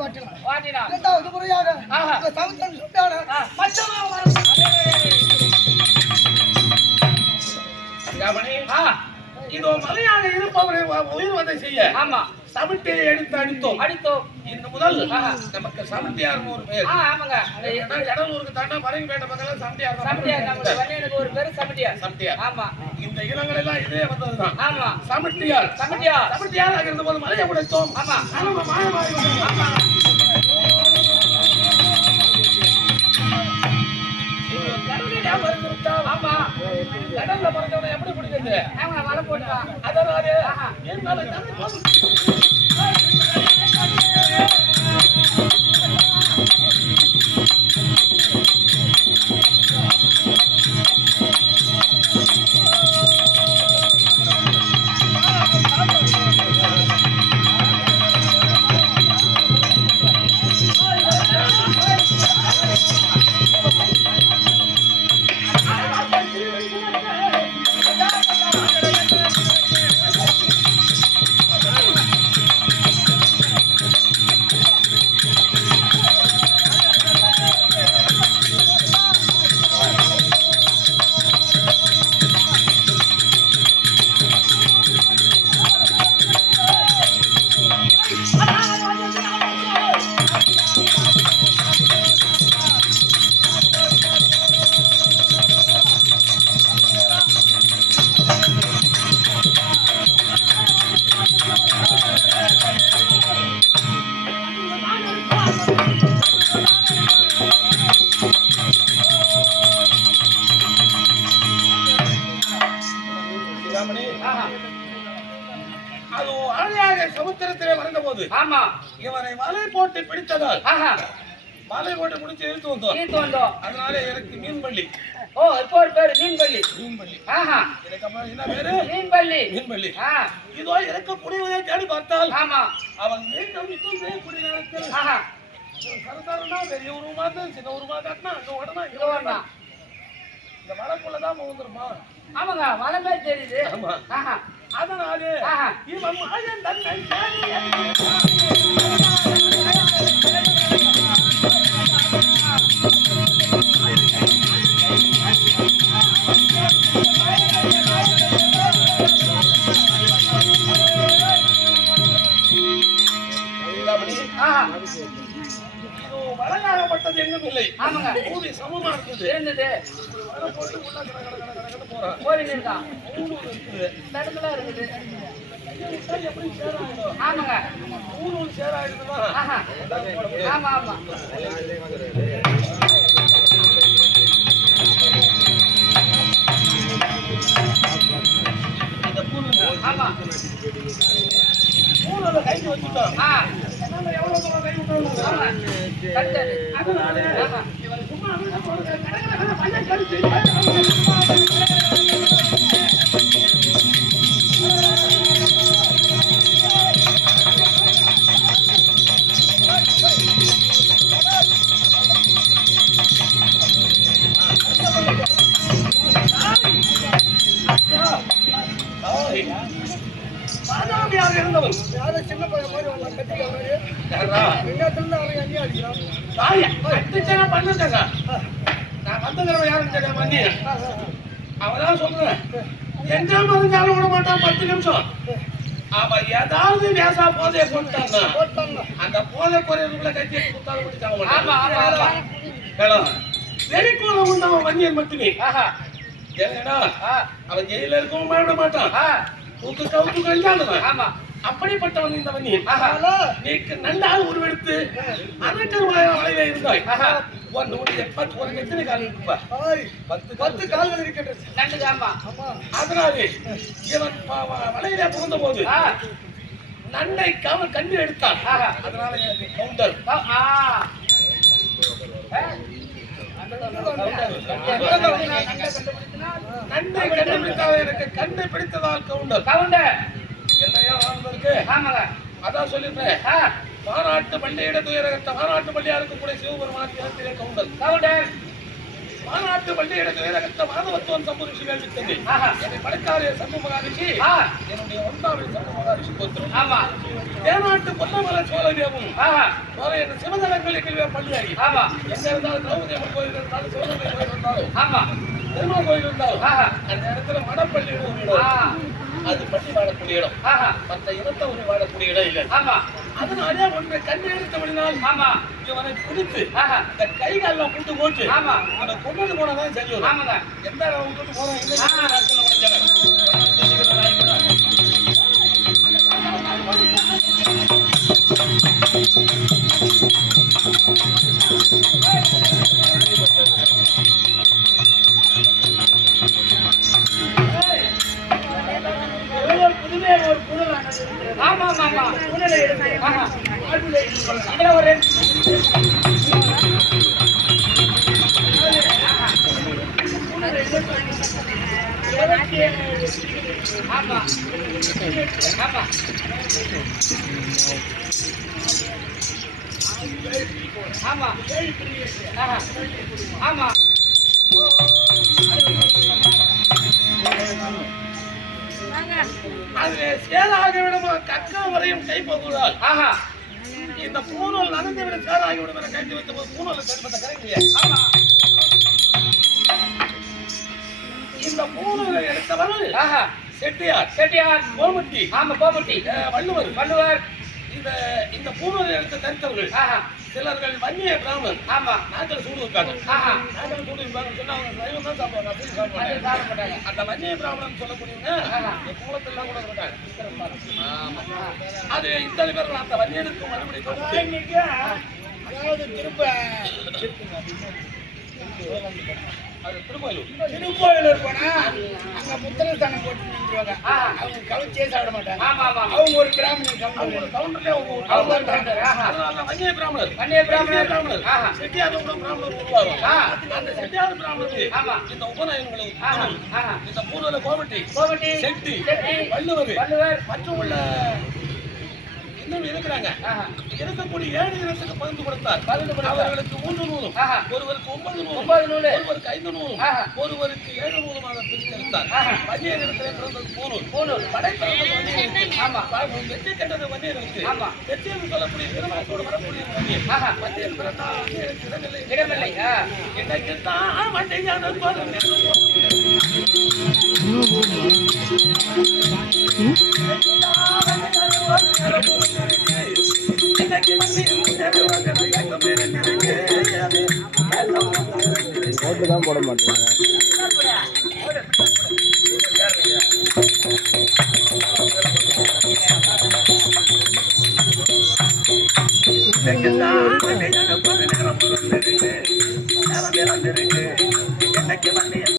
கொண்டு வாட்டினார் வாட்டினா இரண்டாவது முறையாக சமுத்திரம் சுட்டான ஆ, இதோ மலையாக இருப்பவரை உயிர் வதை செய்ய. ஆமா. சமட்டியை எடுத்து அடித்தோம். அடித்தோம். இன்று முதல். நமக்கு சமட்டியார்னு ஒரு பெயர் ஆ ஆமாங்க. கடலூருக்கு தாண்டா மறைங்க பக்கம் சமட்டியார் சமட்டியார் ஒரு பேரு சமட்டியார் சமட்டியார் ஆமா. இந்த இனங்கள் எல்லாம் இதே வந்ததுதான். ஆமா. சமட்டியார் சமட்டியார் சமட்டியாராக இருந்தபோது மலையை உடைத்தோம். ஆமா. ஆமா. ஆமா கடல்ல மறைஞ்சவனை எப்படி பிடிக்கிறது அதனாலே சமுத்திரத்திலே மறைந்த போது ஆமா. இவனை வலை போட்டு பிடித்ததால் வலை போட்டு பிடிச்சு இழுத்து வந்தோம். நீ தோண்டோம் அதனால எனக்கு மீன்பள்ளி. ஓ இப்போ ஒரு பேரு மீன்பள்ளி. மீன்பள்ளி. ஆஹா. எனக்கு அப்புறம் என்ன பேரு? மீன்பள்ளி. மீன்பள்ளி. இதோ இருக்கக்கூடியவனை தேடி பார்த்தால் ஆமா. அவன் மீண்டும் யுத்தம் செய்யக்கூடிய நேரத்தில் ஆஹா. சரசாரனா பெரிய உருவமாக சின்ன உருவமாக காட்டினா அங்க உடனே இது ஒண்ணா இந்த மலைக்குள்ளதான் வந்துருமா ஆமாங்க வலை மாதிரி தெரியுது அதனாலே. இவன் மாயன் தன்னை போறான் கோவில் இருக்கான் ஊனூர் இருக்குது. ஆமாங்க. ஆமா ஆமா. சின்ன பையன் மாதிரி மாதிரி. யாரா? வெங்காயத்துல அவன் எண்ணெய் அடிக்கிறான். தாய், பண்ணுங்கங்க. நான் வந்துங்கிறவன் யாருன்னு தெரியாம பண்ணி. அவதான் சொல்றேன். எங்க மருந்தாலும் விட மாட்டான் பத்து நிமிஷம். அவன் ஏதாவது வேசா போதைய போட்டான்னா. அந்த போதை குறைவுக்குள்ள கட்டி குத்தாலும் கேளா. வெறிக்கோலம் உண்டவன் வன்னியன் மட்டுமே. ஆ. அவன் ஜெயில இருக்கவும் பயப்பட மாட்டான். தூக்கு கவுத்து ஆமா. அப்படிப்பட்டவன் இந்த வன்னியன் ஆனா, நீக்கு நன்றாக உருவெடுத்து அரக்கருவாய வலையில இருந்தாய். உன்னுடைய பத்து உனக்கு எத்தனை கால் இருக்குப்பா? ஆய், பத்து பத்து கால்கள். இருக்கின்றது. நண்டுக்கு ஆமா ஆமா. அதனாலே இவன் வலையில புகுந்த போது நன்னை காவல் கண்டு எடுத்தான். ஆஹா. அதனால எனக்கு கவுண்டர். நன்னை கண்டுபிடித்தால் எனக்கு கண்ணை பிடித்ததால் கவுண்டர். கவுண்டர். ஆமாங்க. அதான் சொல்லிருப்பேன் மாநாட்டு பள்ளியிட துயரகத்த மாநாட்டு பள்ளியா இருக்கக்கூடிய சிவபெருமான் இடத்திலே கவுண்டர். கவுண்டர். மாநாட்டு பள்ளி எனக்கு வேதகத்த மாதவத்துவன் சம்பூரிஷி வேள்வித்தது ஆஹா. என்னை படைத்தாரிய சம்பு மகாரிஷி. என்னுடைய ஒன்றாவது சம்பு மகாரிஷி கோத்திரம் ஆமா. தேனாட்டு பொன்னமல சோழதேவும். சோழ என்ன சிவதலங்கள் எங்கள் பள்ளியாகி ஆமா. எங்க இருந்தாலும் திரௌபதி அம்மன் கோயில் இருந்தாலும் சிவகங்கை கோயில் இருந்தாலும் ஆமா. பெருமாள் கோயில் இருந்தாலும். அந்த இடத்துல மடப்பள்ளி ஒரு இடம் அது பள்ளி வாழக்கூடிய இடம். மற்ற இனத்தவரை வாழக்கூடிய இடம் இல்லை. ஆமா. அதனாலே ஒன்றை கண்ணி எடுத்தபடினால் ஆமா. இவனை பிடித்து இந்த கை காலில் புட்டு போட்டு ஆமா. அவனை கொண்டு போனதான் சரி. ஆமாங்க எந்த கொண்டு போறோம் இதுல ஒரு ரெண்டு ஆமா ஆமா ஆமா ஆஹா. ஆமா அது சேராக விடுமா கக்கா வரையும் கை ஆஹா இந்த பூநூல் நனைந்து விட சேராகி விடும் என கைத்து வைத்த போது பூநூல் கருப்பத்தை கரைக்கலையா இந்த பூநூலை எடுத்தவர் ஆஹா. செட்டியார். செட்டியார். கோமுட்டி. ஆமா கோமுட்டி. வள்ளுவர். வள்ளுவர். இந்த இந்த பூநூலை எடுத்த தரித்தவர்கள் சிலர்கள் வன்னிய பிராமணர். ஆமா. நாட்டில் சூடு ஆஹா. நாட்டில் சூடு வைப்பாங்க சொன்னா அவங்க சைவம் தான் சாப்பிடுவாங்க அந்த வன்னிய பிராமணன் சொல்லக்கூடியவங்க கூலத்தெல்லாம் கூட இருக்காங்க. அது இத்தனை பேர் அந்த வன்னியனுக்கு மறுபடி கொடுத்து அதாவது திருமயிலூர் திருக்கோயிலூர். போனா அங்க புத்திரஸ்தானம் போட்டு நின்றுவாங்க. அவங்க கவிச்சே சாப்பிட மாட்டாங்க? ஆமா ஆமா அவங்க ஒரு அவங்க கவுண்டர் ஒரு கவுண்டர்லயே அவங்க வன்னிய பிராமணர். வன்னிய பிராமணர். பிராமணர். செட்டியார் கூட பிராமணர் உருவாகும் ஆ. அந்த செட்டியார் பிராமணருக்கு. இந்த இந்த பூர்வல கோமட்டி கோமுட்டி செட்டி வள்ளுவர் வள்ளுவர். மற்றும் உள்ள இன்னும் இருக்கிறாங்க ஆஹா இருக்கக்கூடிய ஏழு இனத்துக்கு பகிர்ந்து கொடுத்தார். அவர்களுக்கு மூன்று நூலும் ஆஹா. ஒருவருக்கு ஒன்பது நூலும் ஒன்பது நூலு. ஒருவருக்கு ஐந்து நூலும் ஆஹா. ஒருவருக்கு ஏழு நூலுமாக பிரித்தெடுத்தார் ஆஹா. வன்னியர் இடத்திலே பிறந்தது பூணூல் பூணூல். படைப்பிறந்தது வன்னியருக்கு ஆமா. வெற்றி கண்டது வன்னியருக்கு ஆமா. வெற்றி என்று சொல்லக்கூடிய திருமணத்தோடு வரக்கூடிய வன்னியர் ஆஹா வன்னியர் பிறந்தால் வன்னியருக்கு இடமில்லை இடமில்லை ஆ இன்னைக்கு தான் வண்டியான தான் போட மாட்டேங்க.